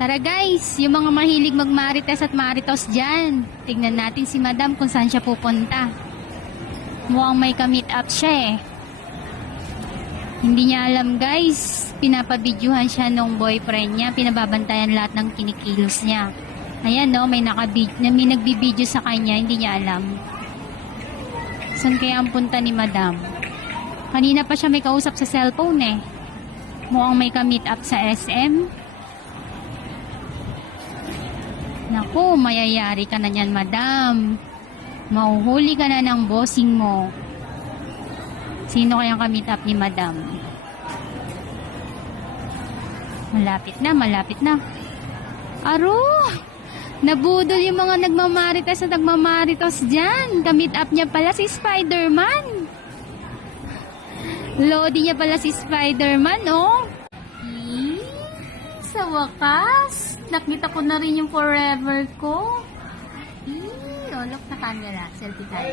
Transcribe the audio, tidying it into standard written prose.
Tara guys, yung mga mahilig magmarites at maritos dyan. Tignan natin si Madam kung saan siya pupunta. Mukhang may ka-meet up siya eh. Hindi niya alam guys, pinapabidyuhan siya nung boyfriend niya, pinababantayan lahat ng kinikilos niya. Ayan no, may nagbibideo sa kanya, hindi niya alam. Saan kaya ang punta ni Madam? Kanina pa siya may kausap sa cellphone eh. Mukhang may ka-meet up sa SM. Naku, mayayari ka na niyan, Madam. Mauhuli ka na ng bossing mo. Sino kayang ka-meet up ni Madam? Malapit na, malapit na. Aro! Nabudol yung mga nagmamarites at nagmamaritos dyan. Ka-meet up niya pala si Spider-Man. Lodi niya pala si Spider-Man, oh. Sa wakas, nakita ko na rin yung forever ko. Lolok na camera. Selfie tayo.